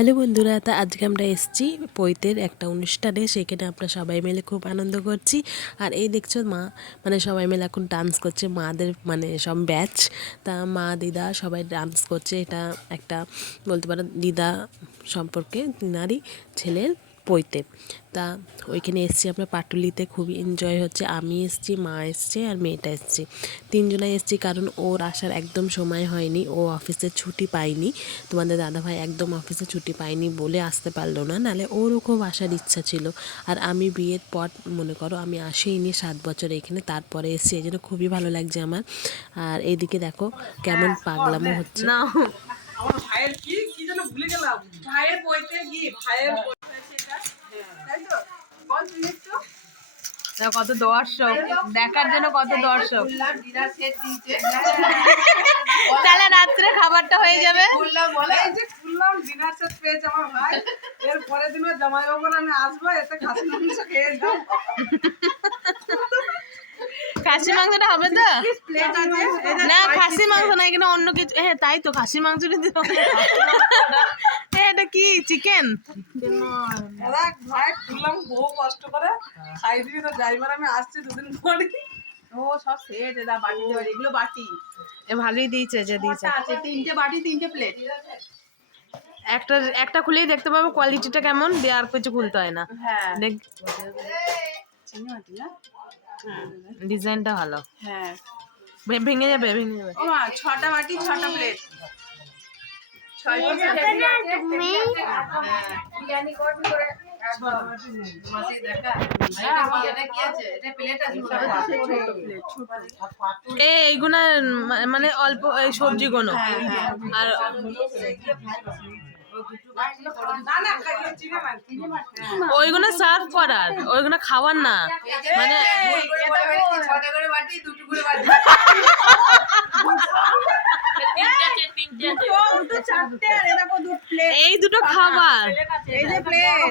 Hello বন্ধুরা, তা আজকে আমরা এসেছি পৈতের একটা অনুষ্ঠানে। সেখানে আমরা সবাই মিলে খুব আনন্দ করছি। আর এই দেখছো মা সবাই মিলে এখন ডান্স করছে, মাদের সব ব্যাচ। তা মা দিদা সবাই ডান্স করছে। এটা একটা বলতে পারো দিদা সম্পর্কে নারী ছেলের পৈতে। তা ওইখানে এসেছি আমরা পাটুলিতে, খুবই এনজয় হচ্ছে। আমি এসেছি, মা এসছে আর মেয়েটা এসছে, তিনজনাই এসেছি। কারণ ওর আসার একদম সময় হয়নি, ও অফিসে ছুটি পায়নি। তোমাদের দাদাভাই একদম অফিসে ছুটি পায়নি বলে আসতে পারলো না, নাহলে ওরও খুব আসার ইচ্ছা ছিল। আর আমি বিয়ের পর মনে করো আমি আসিনি 7 বছর এখানে, তারপরে এসেছি, এই জন্য খুবই ভালো লাগছে আমার। আর এইদিকে দেখো কেমন পাগলামো হচ্ছে। আমার ভাইয়ের কি কি যেন ভুলে গেলাম, ভাইয়ের বইতে কি ভাইয়ের তাই তো বল তুই একটু। কত দর্শক দেখার জন্য, কত দর্শক। তাহলে রাত্রে খাবারটা হয়ে যাবে। এই যে খুললাম ডিনার সেট পেয়েছে আমার ভাই, এর পরের দিন জামাই বাবুর আমি আসবো, এতে খাসি মাংস খেয়ে যাও। খাসি মাংসটা হবে তো? না খাসি মাংস না, এখানে অন্য কিছু। হ্যাঁ তাই তো, খাসি মাংসটা দিতে হবে। এটা কি চিকেন? ভাই খুললাম বহু কষ্ট করে, খাই দিবি তো ড্রাইভার, আমি আসছি দুদিন পরে। ও সব সেট, এটা বাটি দেওয়া, এগুলো বাটি ভালোই দিয়েছে, যে দিয়েছে। আছে 3টে বাটি 3টে প্লেট। একটা একটা খুলেই দেখতে পাবো কোয়ালিটিটা কেমন, দিয়ে আর কিছু খুলতে হয় না। হ্যাঁ দেখ চিনি বাটি না, ডিজাইনটা ভালো। হ্যাঁ ভেঙে যাবে, ভেঙে যাবে। ও মা 6টা বাটি 6টা প্লেট, 6 পিস বিরিয়ানি করবি করে। এইগুলা মানে অল্প এই সবজিগুলো। আর ওইগুলো সার্ভ করার, ওইগুলো খাওয়ার না। মানে এই দুটো খাবার, এই যে প্লেট,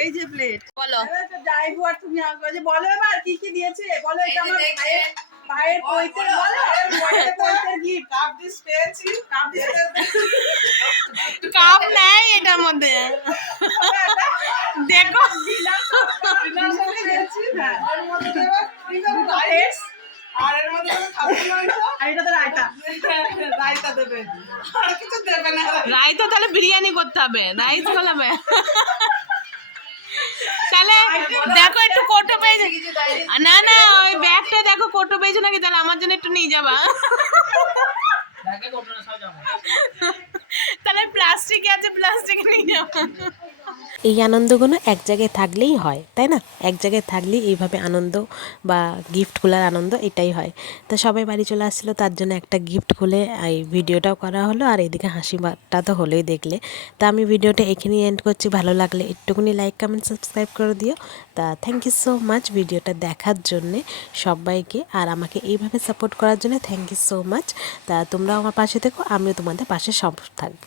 এই যে প্লেট। বলো ড্রাইভার তুমি আগে বলো এবার কি কি দিয়েছে বলো। এটা আমার ভাইয়ের ভাইয়ের পৈতে, বলো পৈতের গিফট। কাপ ডিশ পেয়েছি, কাপ ডিশ কাপ নাই এটার মধ্যে, দেখো দিয়েছি। হ্যাঁ এর মধ্যে দেবে রাইস, আর এর মধ্যে দেবে খাসি মাংস, আর এটা তো রায়তা, রায়তা দেবে, আর কিছু দেবে না। রাইতো তাহলে বিরিয়ানি করতে হবে, রাইস বলাবে। তাহলে দেখো একটু কোটো পেয়েছে, না না ওই ব্যাগটা দেখো কোটো পেয়েছো নাকি, তাহলে আমার জন্য একটু নিয়ে যাবা। তাহলে প্লাস্টিক আছে, প্লাস্টিক নিয়ে যাবা। এই আনন্দগুলো এক জায়গায় থাকলেই হয়, তাই না? এক জায়গায় থাকলেই এইভাবে আনন্দ বা গিফট খোলার আনন্দ এটাই হয়। তো সবাই বাড়ি চলে আসছিলো, তার জন্য একটা গিফট খুলে এই ভিডিওটাও করা হলো। আর এদিকে হাসিটা তো হলেই দেখলে। তা আমি ভিডিওটা এখানেই এন্ড করছি। ভালো লাগলে একটুখানি লাইক কমেন্ট সাবস্ক্রাইব করে দিও। তা থ্যাংক ইউ সো মাচ ভিডিওটা দেখার জন্যে সবাইকে, আর আমাকে এইভাবে সাপোর্ট করার জন্য থ্যাংক ইউ সো মাচ। তা তোমরাও আমার পাশে থেকো, আমিও তোমাদের পাশে সব থাকবো।